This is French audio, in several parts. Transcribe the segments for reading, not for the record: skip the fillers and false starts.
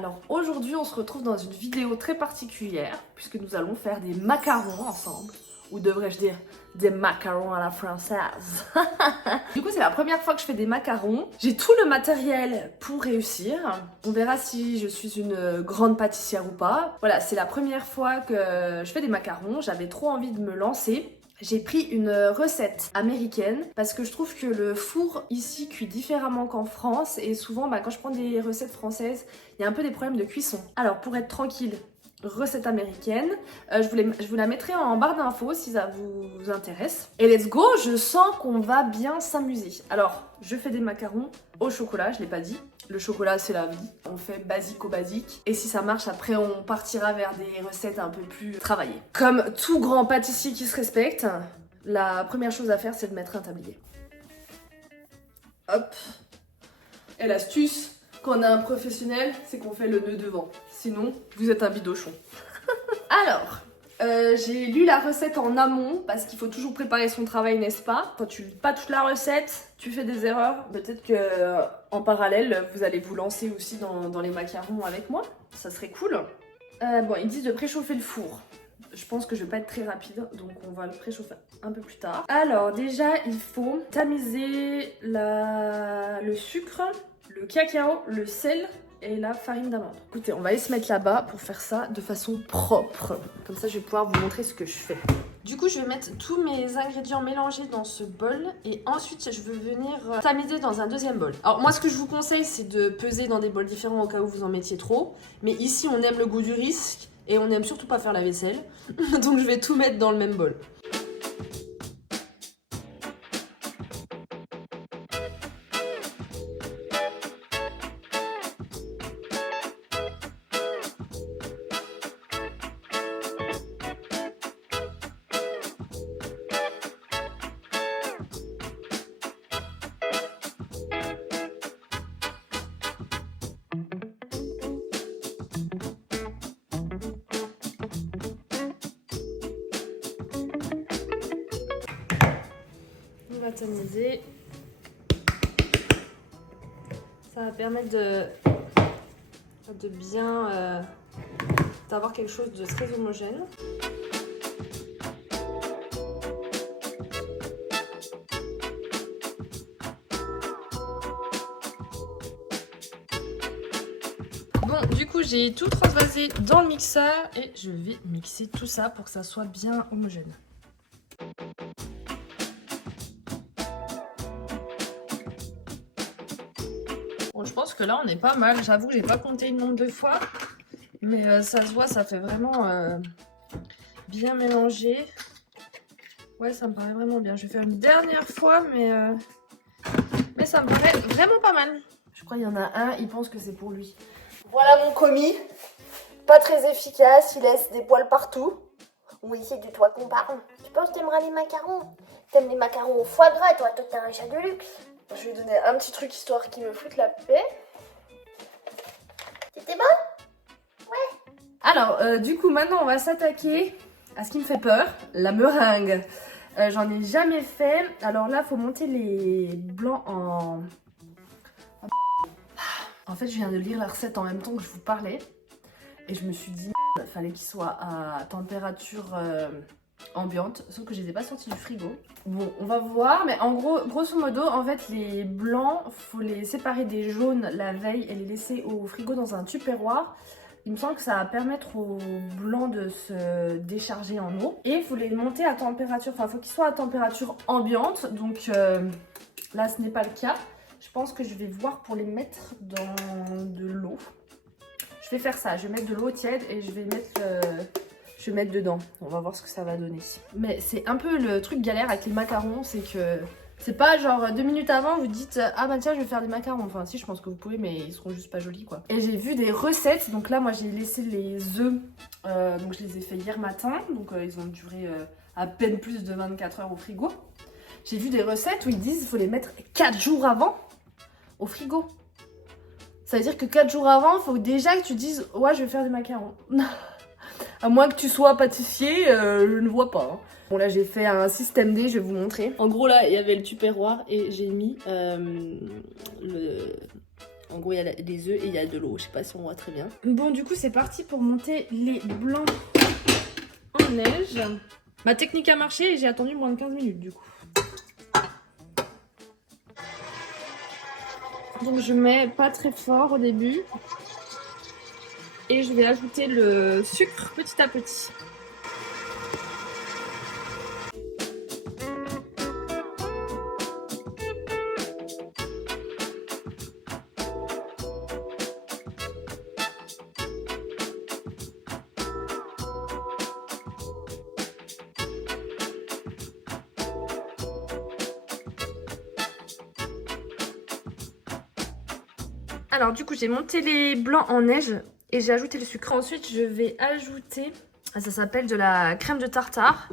Alors aujourd'hui on se retrouve dans une vidéo très particulière puisque nous allons faire des macarons ensemble. Ou devrais-je dire des macarons à la française. Du coup c'est la première fois que je fais des macarons. J'ai tout le matériel pour réussir. On verra si je suis une grande pâtissière ou pas. Voilà, c'est la première fois que je fais des macarons. J'avais trop envie de me lancer. J'ai pris une recette américaine parce que je trouve que le four ici cuit différemment qu'en France et souvent quand je prends des recettes françaises, il y a un peu des problèmes de cuisson. Alors pour être tranquille, recette américaine, je vous la mettrai en barre d'infos si ça vous intéresse. Et let's go, je sens qu'on va bien s'amuser. Alors je fais des macarons au chocolat, je l'ai pas dit. Le chocolat c'est la vie, on fait basique. Et si ça marche, après on partira vers des recettes un peu plus travaillées. Comme tout grand pâtissier qui se respecte, la première chose à faire c'est de mettre un tablier. Hop. Et l'astuce, quand on a un professionnel, c'est qu'on fait le nœud devant. Sinon, vous êtes un bidochon. Alors, j'ai lu la recette en amont parce qu'il faut toujours préparer son travail, n'est-ce pas? Quand tu lis pas toute la recette, tu fais des erreurs. Peut-être que en parallèle, vous allez vous lancer aussi dans les macarons avec moi. Ça serait cool. Bon, ils disent de préchauffer le four. Je pense que je vais pas être très rapide, donc on va le préchauffer un peu plus tard. Alors déjà, il faut tamiser le sucre, le cacao, le sel et la farine d'amande. Écoutez, on va aller se mettre là-bas pour faire ça de façon propre. Comme ça, je vais pouvoir vous montrer ce que je fais. Du coup, je vais mettre tous mes ingrédients mélangés dans ce bol et ensuite, je vais venir tamiser dans un deuxième bol. Alors moi, ce que je vous conseille, c'est de peser dans des bols différents au cas où vous en mettiez trop. Mais ici, on aime le goût du risque et on aime surtout pas faire la vaisselle. Donc, je vais tout mettre dans le même bol. On va tamiser. Ça va permettre de bien d'avoir quelque chose de très homogène. Bon, du coup, j'ai tout transvasé dans le mixeur et je vais mixer tout ça pour que ça soit bien homogène. Bon, je pense que là, on est pas mal. J'avoue que j'ai pas compté le nombre de fois, mais ça se voit, ça fait vraiment bien mélangé. Ouais, ça me paraît vraiment bien. Je vais faire une dernière fois, mais ça me paraît vraiment pas mal. Je crois qu'il y en a un, il pense que c'est pour lui. Voilà mon commis. Pas très efficace, il laisse des poils partout. Oui, c'est de toi qu'on parle. Tu penses que t'aimeras les macarons? T'aimes les macarons au foie gras, toi t'es un chat de luxe. Je vais donner un petit truc histoire qu'il me foute la paix. C'était bon? Ouais. Alors, du coup, maintenant, on va s'attaquer à ce qui me fait peur, la meringue. J'en ai jamais fait. Alors là, faut monter les blancs en... En fait, je viens de lire la recette en même temps que je vous parlais. Et je me suis dit, il fallait qu'ils soient à température ambiante. Sauf que je les ai pas sortis du frigo. Bon, on va voir. Mais en gros, grosso modo, en fait, les blancs, faut les séparer des jaunes la veille et les laisser au frigo dans un tupperware. Il me semble que ça va permettre aux blancs de se décharger en eau. Et il faut les monter à température, enfin il faut qu'ils soient à température ambiante. Donc là ce n'est pas le cas. Je pense que je vais voir pour les mettre dans de l'eau. Je vais faire ça, je vais mettre de l'eau tiède et je vais mettre dedans. On va voir ce que ça va donner. Mais c'est un peu le truc galère avec les macarons, c'est que... C'est pas genre 2 minutes avant vous dites ah bah tiens je vais faire des macarons. Enfin si je pense que vous pouvez mais ils seront juste pas jolis quoi. Et j'ai vu des recettes, donc là moi j'ai laissé les œufs, donc je les ai fait hier matin. Donc ils ont duré à peine plus de 24 heures au frigo. J'ai vu des recettes où ils disent qu'il faut les mettre 4 jours avant au frigo. Ça veut dire que 4 jours avant il faut déjà que tu dises ouais je vais faire des macarons. À moins que tu sois pâtissier, je ne vois pas. Hein. Bon là j'ai fait un système D, je vais vous montrer. En gros là il y avait le tupperware et j'ai mis En gros, il y a les œufs et il y a de l'eau. Je sais pas si on voit très bien. Bon, du coup, c'est parti pour monter les blancs en neige. Ma technique a marché et j'ai attendu moins de 15 minutes du coup. Donc je mets pas très fort au début. Et je vais ajouter le sucre petit à petit. Alors du coup j'ai monté les blancs en neige et j'ai ajouté le sucre. Ensuite je vais ajouter, ça s'appelle de la crème de tartare,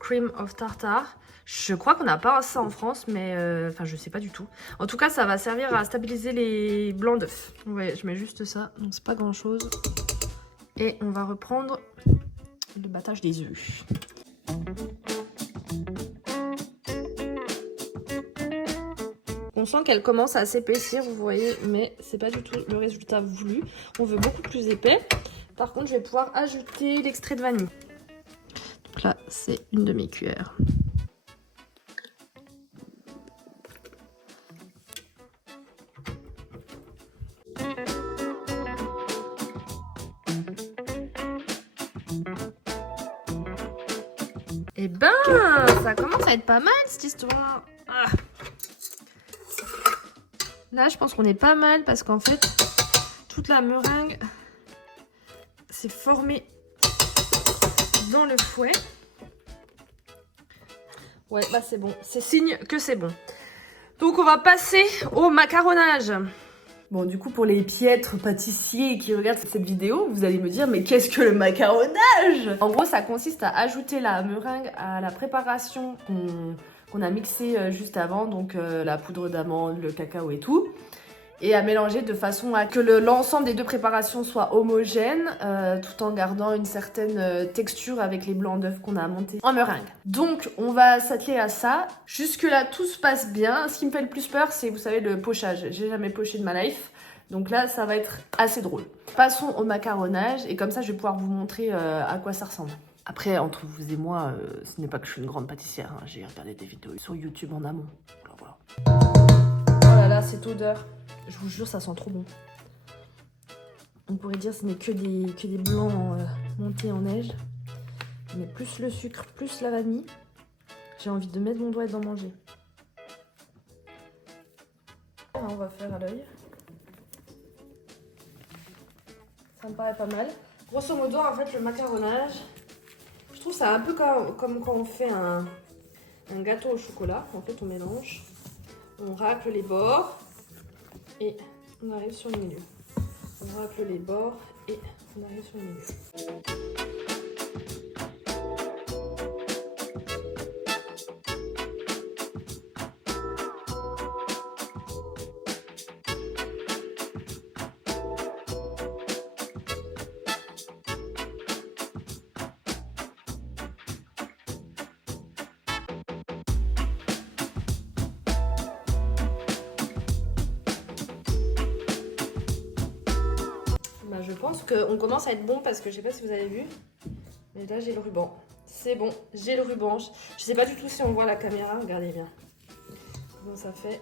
cream of tartare. Je crois qu'on n'a pas ça en France mais enfin je sais pas du tout. En tout cas ça va servir à stabiliser les blancs d'œufs. Ouais, je mets juste ça, donc c'est pas grand chose. Et on va reprendre le battage des œufs. On sent qu'elle commence à s'épaissir, vous voyez, mais c'est pas du tout le résultat voulu. On veut beaucoup plus épais. Par contre, je vais pouvoir ajouter l'extrait de vanille. Donc là, c'est une demi-cuillère. Et ben, ça commence à être pas mal cette histoire. Ah. Là, je pense qu'on est pas mal parce qu'en fait, toute la meringue s'est formée dans le fouet. Ouais, bah c'est bon. C'est signe que c'est bon. Donc, on va passer au macaronnage. Bon, du coup, pour les piètres pâtissiers qui regardent cette vidéo, vous allez me dire, mais qu'est-ce que le macaronnage? En gros, ça consiste à ajouter la meringue à la préparation qu'on a mixée juste avant, donc la poudre d'amande, le cacao et tout, et à mélanger de façon à que l'ensemble des deux préparations soit homogène, tout en gardant une certaine texture avec les blancs d'œufs qu'on a montés en meringue. Donc, on va s'atteler à ça. Jusque-là, tout se passe bien. Ce qui me fait le plus peur, c'est, vous savez, le pochage. J'ai jamais poché de ma life. Donc là, ça va être assez drôle. Passons au macaronnage, et comme ça, je vais pouvoir vous montrer à quoi ça ressemble. Après, entre vous et moi, ce n'est pas que je suis une grande pâtissière. Hein. J'ai regardé des vidéos sur YouTube en amont. Alors, voilà. Oh là là, cette odeur. Je vous jure, ça sent trop bon. On pourrait dire que ce n'est que des blancs montés en neige. Mais plus le sucre, plus la vanille. J'ai envie de mettre mon doigt et d'en manger. Alors, on va faire à l'œil. Ça me paraît pas mal. Grosso modo, en fait, le macaronnage, je trouve ça un peu comme quand on fait un gâteau au chocolat. En fait, on mélange, on racle les bords et on arrive sur le milieu. On racle les bords et on arrive sur le milieu. Je pense qu'on commence à être bon parce que je sais pas si vous avez vu, mais là j'ai le ruban. C'est bon, j'ai le ruban. Je sais pas du tout si on voit la caméra, regardez bien. Donc ça fait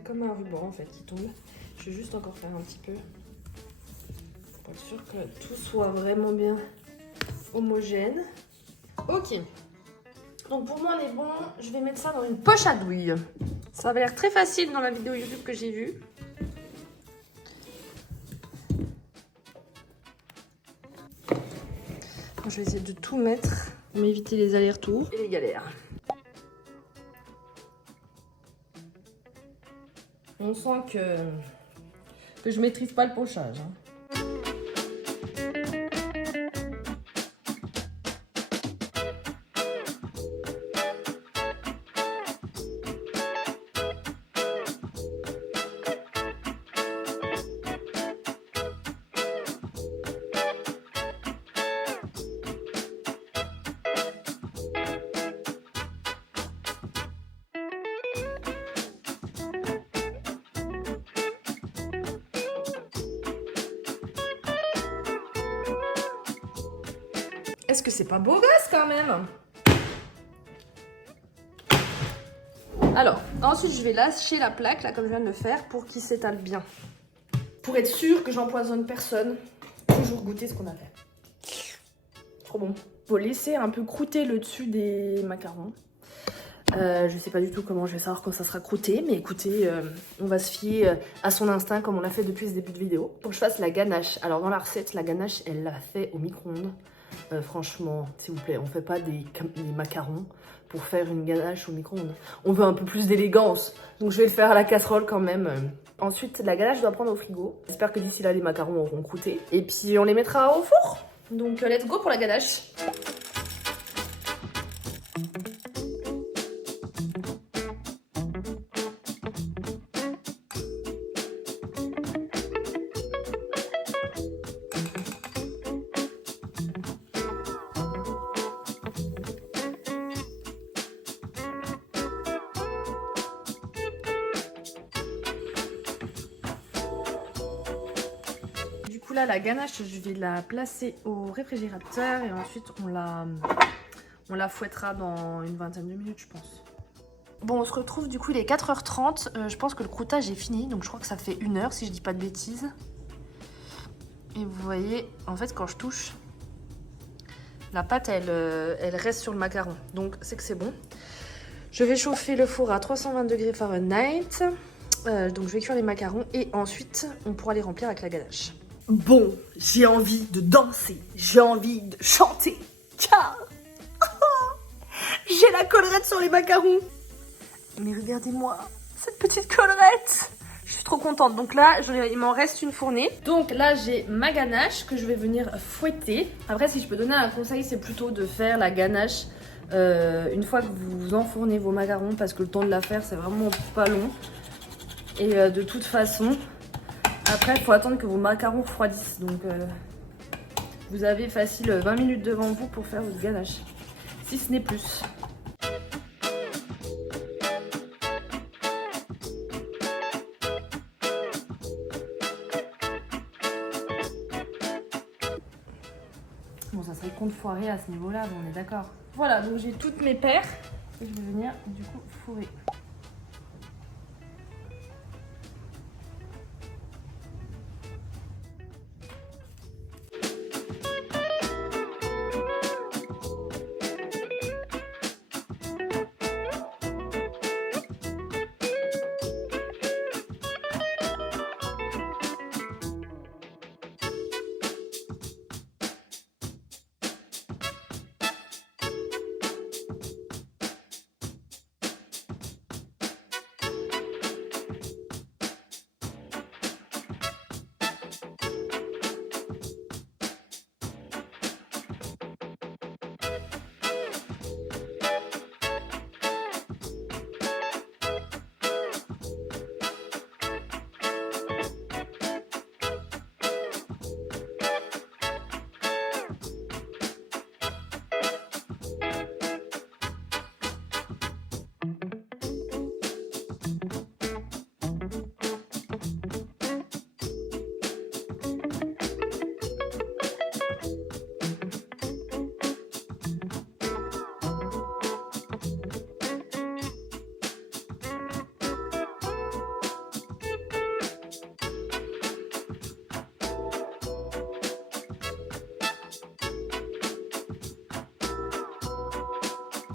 comme un ruban en fait qui tombe. Je vais juste encore faire un petit peu pour être sûr que tout soit vraiment bien homogène. Ok. Donc pour moi on est bon, je vais mettre ça dans une poche à douille. Ça avait l'air très facile dans la vidéo YouTube que j'ai vue. Je vais essayer de tout mettre pour m'éviter les allers-retours et les galères. On sent que je maîtrise pas le pochage. Hein. Est-ce que c'est pas beau gosse quand même? Alors, ensuite je vais lâcher la plaque, là comme je viens de le faire, pour qu'il s'étale bien. Pour être sûr que j'empoisonne personne, toujours goûter ce qu'on a fait. Trop bon. Faut laisser un peu croûter le dessus des macarons. Je sais pas du tout comment je vais savoir quand ça sera croûté, mais écoutez, on va se fier à son instinct comme on l'a fait depuis ce début de vidéo. Pour que je fasse la ganache, alors dans la recette, la ganache, elle l'a fait au micro-ondes. Franchement, s'il vous plaît, on fait pas des macarons pour faire une ganache au micro-ondes. On veut un peu plus d'élégance, donc je vais le faire à la casserole quand même. Ensuite, la ganache doit prendre au frigo. J'espère que d'ici là, les macarons auront croûté. Et puis, on les mettra au four. Donc, let's go pour la ganache. Là, la ganache, je vais la placer au réfrigérateur et ensuite on la fouettera dans une vingtaine de minutes, je pense. Bon, on se retrouve, du coup, il est 4h30. Je pense que le croûtage est fini, donc je crois que ça fait 1 heure si je dis pas de bêtises. Et vous voyez, en fait, quand je touche, la pâte, elle reste sur le macaron. Donc, c'est que c'est bon. Je vais chauffer le four à 320 degrés Fahrenheit. Donc, je vais cuire les macarons et ensuite, on pourra les remplir avec la ganache. Bon, j'ai envie de danser, j'ai envie de chanter, car j'ai la collerette sur les macarons. Mais regardez-moi, cette petite collerette. Je suis trop contente. Donc là, il m'en reste une fournée. Donc là, j'ai ma ganache que je vais venir fouetter. Après, si je peux donner un conseil, c'est plutôt de faire la ganache une fois que vous enfournez vos macarons, parce que le temps de la faire, c'est vraiment pas long. Et de toute façon... Après, il faut attendre que vos macarons refroidissent. Donc, vous avez facile 20 minutes devant vous pour faire votre ganache. Si ce n'est plus. Bon, ça serait con de foirer à ce niveau-là, mais on est d'accord. Voilà, donc j'ai toutes mes paires. Et je vais venir, du coup, fourrer.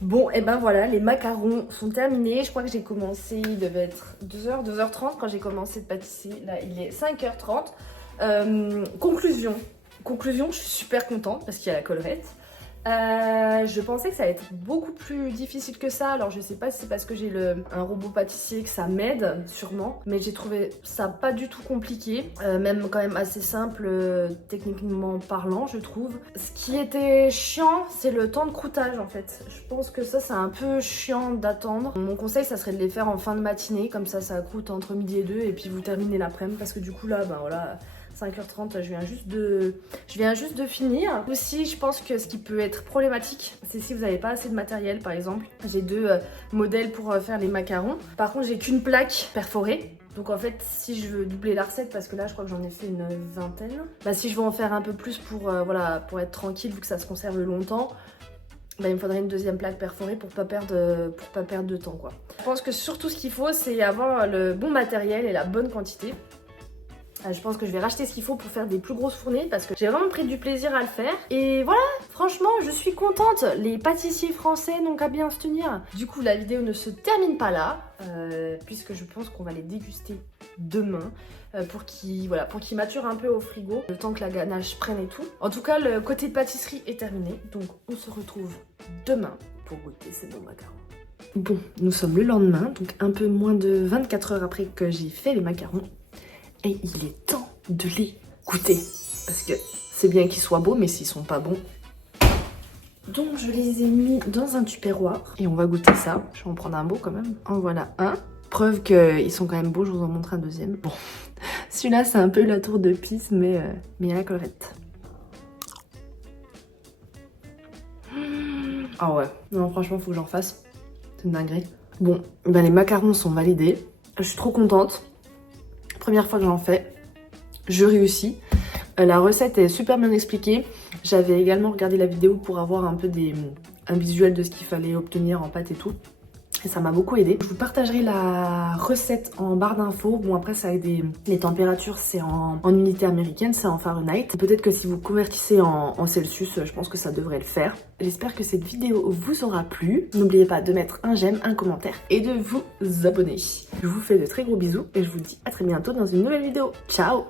Bon, et ben voilà, les macarons sont terminés. Je crois que j'ai commencé, il devait être 2h, 2h30 quand j'ai commencé de pâtisser. Là, il est 5h30. Conclusion, je suis super contente parce qu'il y a la collerette. Je pensais que ça allait être beaucoup plus difficile que ça. Alors je sais pas si c'est parce que j'ai un robot pâtissier que ça m'aide, sûrement. Mais j'ai trouvé ça pas du tout compliqué. Même quand même assez simple, techniquement parlant, je trouve. Ce qui était chiant, c'est le temps de croûtage en fait. Je pense que ça c'est un peu chiant d'attendre. Mon conseil, ça serait de les faire en fin de matinée. Comme ça croûte entre midi et 2 et puis vous terminez l'après-midi. Parce que du coup là, ben voilà... 5h30, je viens juste de finir. Aussi, je pense que ce qui peut être problématique, c'est si vous n'avez pas assez de matériel, par exemple. J'ai 2 modèles pour faire les macarons. Par contre, j'ai qu'une plaque perforée. Donc en fait, si je veux doubler la recette, parce que là je crois que j'en ai fait une vingtaine, bah si je veux en faire un peu plus pour, voilà, pour être tranquille vu que ça se conserve longtemps, bah, il me faudrait une deuxième plaque perforée pour pas perdre de temps quoi. Je pense que surtout ce qu'il faut c'est avoir le bon matériel et la bonne quantité. Je pense que je vais racheter ce qu'il faut pour faire des plus grosses fournées parce que j'ai vraiment pris du plaisir à le faire. Et voilà, franchement, je suis contente. Les pâtissiers français n'ont qu'à bien se tenir. Du coup, la vidéo ne se termine pas là, puisque je pense qu'on va les déguster demain pour qu'ils maturent un peu au frigo, le temps que la ganache prenne et tout. En tout cas, le côté pâtisserie est terminé, donc on se retrouve demain pour goûter ces bons macarons. Bon, nous sommes le lendemain, donc un peu moins de 24 heures après que j'ai fait les macarons. Et il est temps de les goûter. Parce que c'est bien qu'ils soient beaux, mais s'ils sont pas bons. Donc je les ai mis dans un tupperware. Et on va goûter ça. Je vais en prendre un beau quand même. En voilà un. Preuve qu'ils sont quand même beaux, je vous en montre un deuxième. Bon, celui-là c'est un peu la tour de Pise, mais il y a la collerette. Ah ouais, non franchement faut que j'en fasse. C'est une dinguerie. Bon, ben les macarons sont validés. Je suis trop contente. Première fois que j'en fais, je réussis. La recette est super bien expliquée. J'avais également regardé la vidéo pour avoir un peu un visuel de ce qu'il fallait obtenir en pâte et tout. Et ça m'a beaucoup aidé. Je vous partagerai la recette en barre d'infos. Bon après ça avec les températures c'est en unité américaine, c'est en Fahrenheit. Peut-être que si vous convertissez en Celsius, je pense que ça devrait le faire. J'espère que cette vidéo vous aura plu. N'oubliez pas de mettre un j'aime, un commentaire et de vous abonner. Je vous fais de très gros bisous et je vous dis à très bientôt dans une nouvelle vidéo. Ciao!